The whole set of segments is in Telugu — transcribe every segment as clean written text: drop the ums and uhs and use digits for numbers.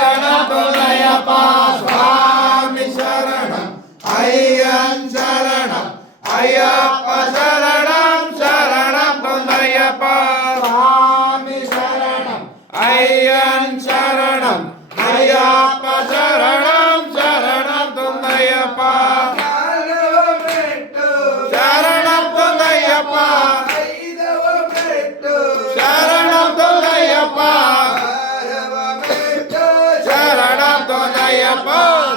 శరణమయ్యప్ప స్వామి శరణం అయ్యన్ శరణం అయ్యప్ప శరణం శరణం పొందయ్యప్ప స్వామి శరణం అయ్యన్ శరణం అయ్యప్ప శరణం శరణం పొందయ్యప్ప శరణం పొందయ్యప్ప శరణం పొందయ్యప్ప శరణం పొందయ్యప్ప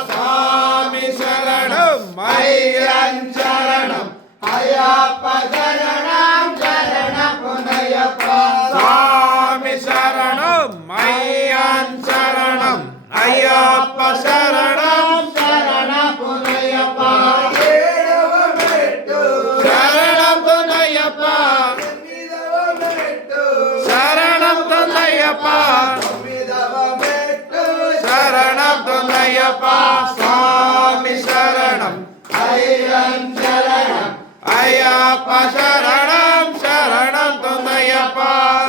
స్వామి శరణం అయ్యన్ శరణం అయ్యప్ప శరణం శరణం పొందయ్యప్ప స్వామి శరణం అయ్యన్ శరణం అయ్యప్ప శరణం శరణం పొందయ్యప్ప శరణం పొందయ్యప్ప శరణం పొందయ్యప్ప శరణం పొందయ్యప్ప స్వామి శరణం అయ్యన్ శరణం అయ్యప్ప శరణం శరణం పొందయ్యప్ప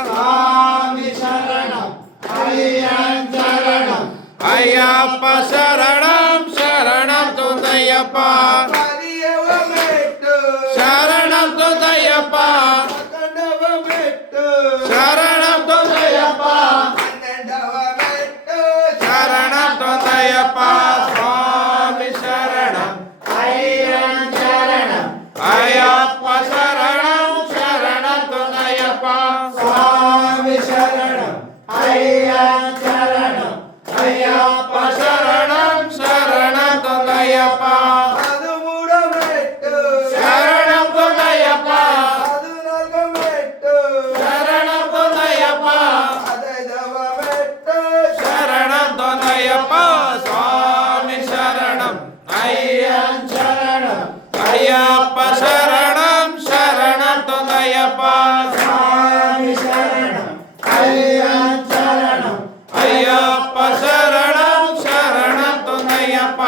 స్వామి శరణం అయ్యన్ శరణం అయ్యప్ప శరణం శరణం పొందయ్యప్ప శరణం పొందయ్యప్ప శరణం పొందయ్యప్ప శరణం పొందయ్యప్ప స్వామి శరణం అయ్యన్ శరణం అయ్యప్ప శరణం శరణం పొందయ్యప్ప స్వామి శరణం అయ్యన్ శరణం అయ్యప్ప శరణం శరణం పొందయ్యప్ప శరణం పొందయ్యప్ప శరణం పొందయ్యప్ప శరణం పొందయ్యప్ప స్వామి శరణం అయ్యన్ శరణం అయ్యప్ప శరణం శరణం పొందయ్యప్ప స్వామి శరణం అయ్యన్ శరణం అయ్యప్ప శరణం శరణం పొందయ్యప్ప